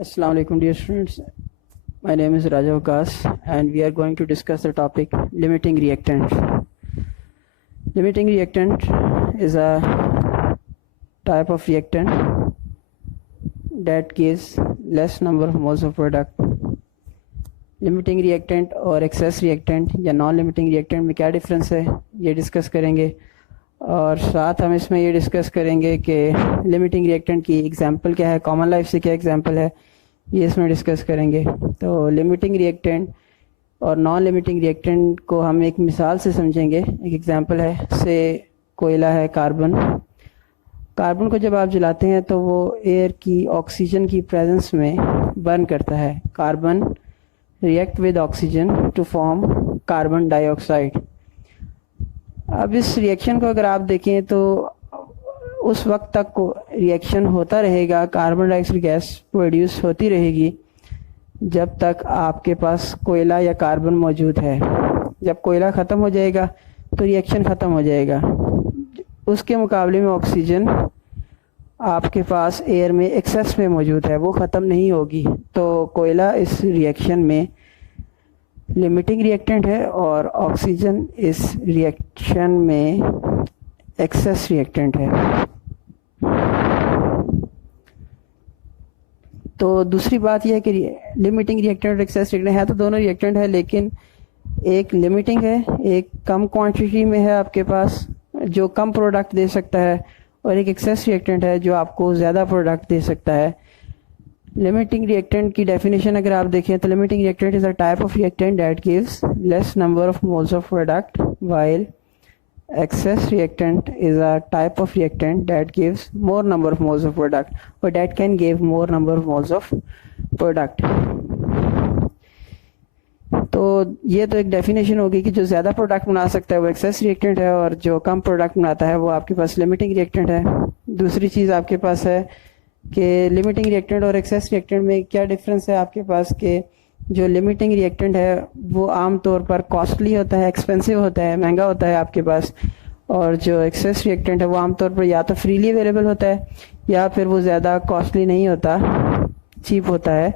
Assalamu alaikum dear students. My name is Raja Vikas and we are going to discuss the topic limiting reactant. Limiting reactant is a type of reactant that gives less number of moles of product. Limiting reactant और access reactant या non limiting reactant में क्या difference है ये discuss करेंगे, और साथ हम इसमें ये डिस्कस करेंगे कि लिमिटिंग रिएक्टेंट की एग्जांपल क्या है, कॉमन लाइफ से क्या एग्जांपल है, ये इसमें डिस्कस करेंगे। तो लिमिटिंग रिएक्टेंट और नॉन लिमिटिंग रिएक्टेंट को हम एक मिसाल से समझेंगे। एक एग्जांपल है, से कोयला है कार्बन। कार्बन को जब आप जलाते हैं तो वो एयर की ऑक्सीजन की प्रेजेंस में बर्न करता है। Carbon react with oxygen to form carbon dioxide. अब इस रिएक्शन को अगर आप देखें तो उस वक्त तक को रिएक्शन होता रहेगा, कार्बन डाइऑक्साइड गैस प्रोड्यूस होती रहेगी जब तक आपके पास कोयला या कार्बन मौजूद है। जब कोयला ख़त्म हो जाएगा तो रिएक्शन ख़त्म हो जाएगा। उसके मुकाबले में ऑक्सीजन आपके पास एयर में एक्सेस में मौजूद है, वो ख़त्म नहीं होगी। तो कोयला इस रिएक्शन में लिमिटिंग रिएक्टेंट है और ऑक्सीजन इस रिएक्शन में एक्सेस रिएक्टेंट है। तो दूसरी बात यह है कि लिमिटिंग रिएक्टेंट और एक्सेस रिएक्टेंट है तो दोनों रिएक्टेंट है, लेकिन एक लिमिटिंग है, एक कम क्वांटिटी में है आपके पास जो कम प्रोडक्ट दे सकता है, और एक एक्सेस रिएक्टेंट है जो आपको ज़्यादा प्रोडक्ट दे सकता है। लिमिटिंग रिएक्टेंट की डेफिनेशन अगर आप देखें तो limiting reactant is a type of reactant that gives less number of moles of product, while excess reactant is a type of reactant that gives more number of moles of product, or that can give more number of moles of product. तो ये तो एक definition होगी कि जो ज़्यादा product बना सकता है वो एक्सेस रिएक्टेंट है, और जो कम प्रोडक्ट बनाता है वो आपके पास लिमिटिंग रिएक्टेंट है। दूसरी चीज़ आपके पास है कि लिमिटिंग रिएक्टेंट और एक्सेस रिएक्टेंट में क्या डिफरेंस है आपके पास, कि जो लिमिटिंग रिएक्टेंट है वो आम तौर पर कॉस्टली होता है, एक्सपेंसिव होता है, महंगा होता है आपके पास, और जो एक्सेस रिएक्टेंट है वो आम तौर पर या तो फ्रीली अवेलेबल होता है या फिर वो ज़्यादा कॉस्टली नहीं होता, चीप होता है।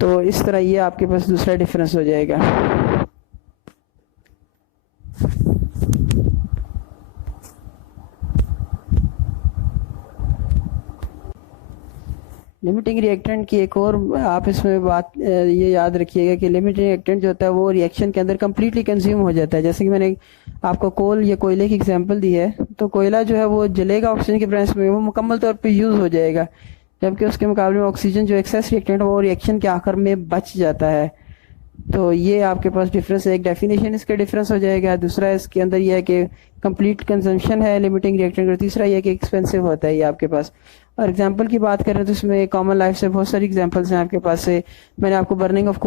तो इस तरह ये आपके पास दूसरा डिफरेंस हो जाएगा। लिमिटिंग रिएक्टेंट की एक और आप इसमें बात ये याद रखिएगा कि लिमिटिंग रिएक्टेंट जो होता है वो रिएक्शन के अंदर कम्प्लीटली कंज्यूम हो जाता है। जैसे कि मैंने आपको कोल या कोयले की एग्जांपल दी है, तो कोयला जो है वो जलेगा ऑक्सीजन के प्रेजेंस में, वो मुकम्मल तौर पे यूज़ हो जाएगा, जबकि उसके मुकाबले में ऑक्सीजन जो एक्सेस रिएक्टेंट है वो रिएक्शन के आखिर में बच जाता है। तो ये आपके पास डिफरेंस है, एक डेफिनेशन इसका डिफरेंस हो जाएगा। दूसरा इसके अंदर यह है कि कंप्लीट कंजम्पशन है लिमिटिंग रिएक्टेंट, और तीसरा यह है कि एक्सपेंसिव होता है ये आपके पास। और एग्जांपल की बात करें तो इसमें कॉमन लाइफ से बहुत सारी एग्जांपल्स हैं आपके पास से। मैंने आपको बर्निंग ऑफ